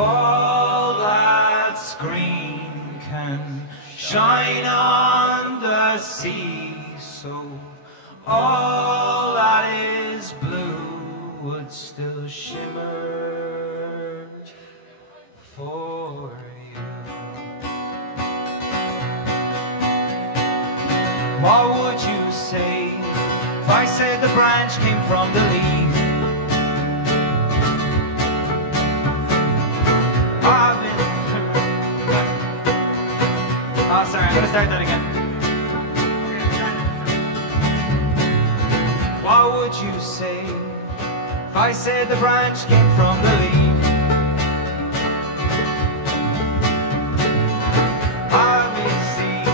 all that's green can shine on the sea, so all that is blue would still shimmer for you. What would you say if I said the branch came from the leaf? Oh, sorry, I'm gonna start that again. What would you say if I said the branch came from the leaf? Obviously,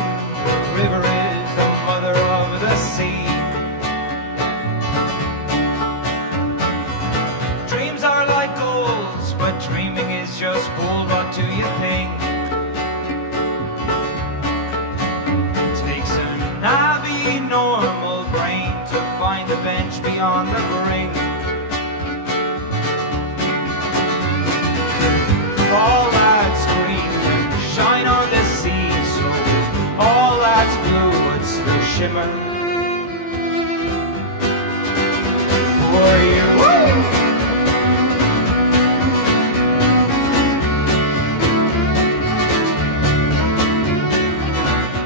the river is the mother of the sea. Dreams are like goals, but dreaming is just bold. What do you think? Normal brain to find the bench beyond the brink. All that's green would shine on the sea, so all that's blue would still shimmer for you.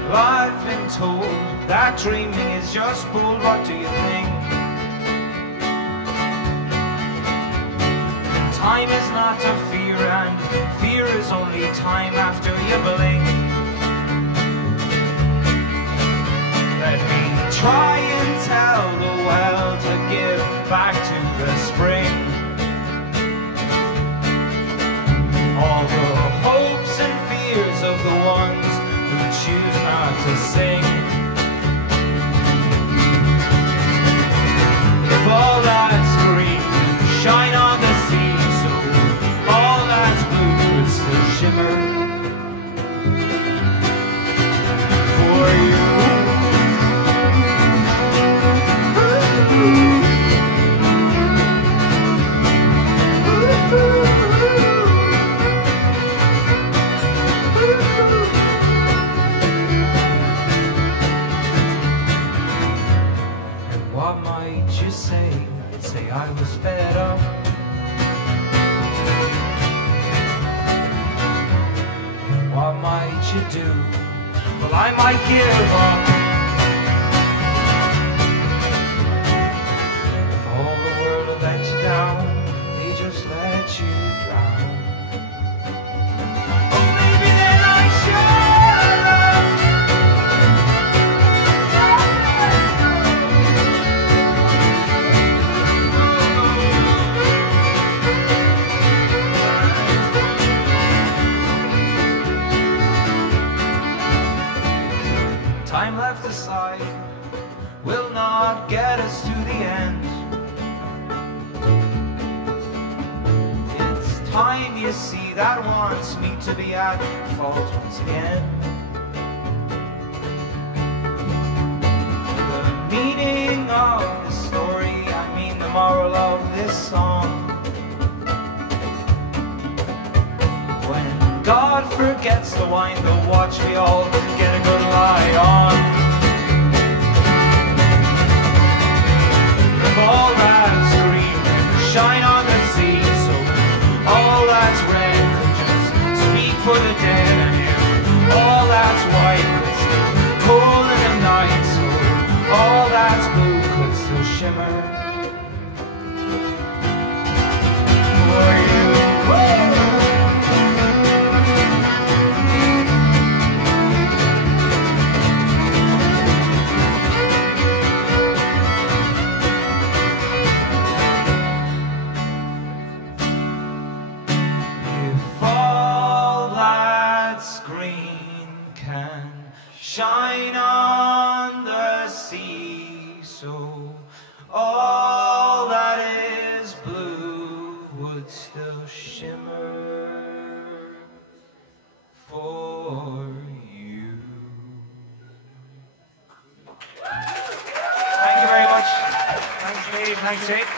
Well, I've been told that dreaming is just bold. What do you think? Time is not to fear, and fear is only time after you blink. Let me try and tell the well to give back to the spring all the hopes and fears of the ones who choose not to sing. All that's green shine on the sea, so all that's blue would still shimmer for you. And what might you say? Say I was better. And what might you do? Well, I might give up. If all the world will let you down, they just let you drown. Oh, maybe then I should. Time left aside will not get us to the end. It's time, you see, that wants me to be at fault once again. The meaning of the story, I mean the moral of this song. When God forgets to wind the watch, we all get a good lie on. If all that's green shine on the sea, so all that's red could just speak for the dead. And if all that's white could still cool in the night, so all that's blue could still shimmer for you. Shine on the sea, so all that is blue would still shimmer for you. Thank you very much. Thanks, Dave. Thanks, Jake.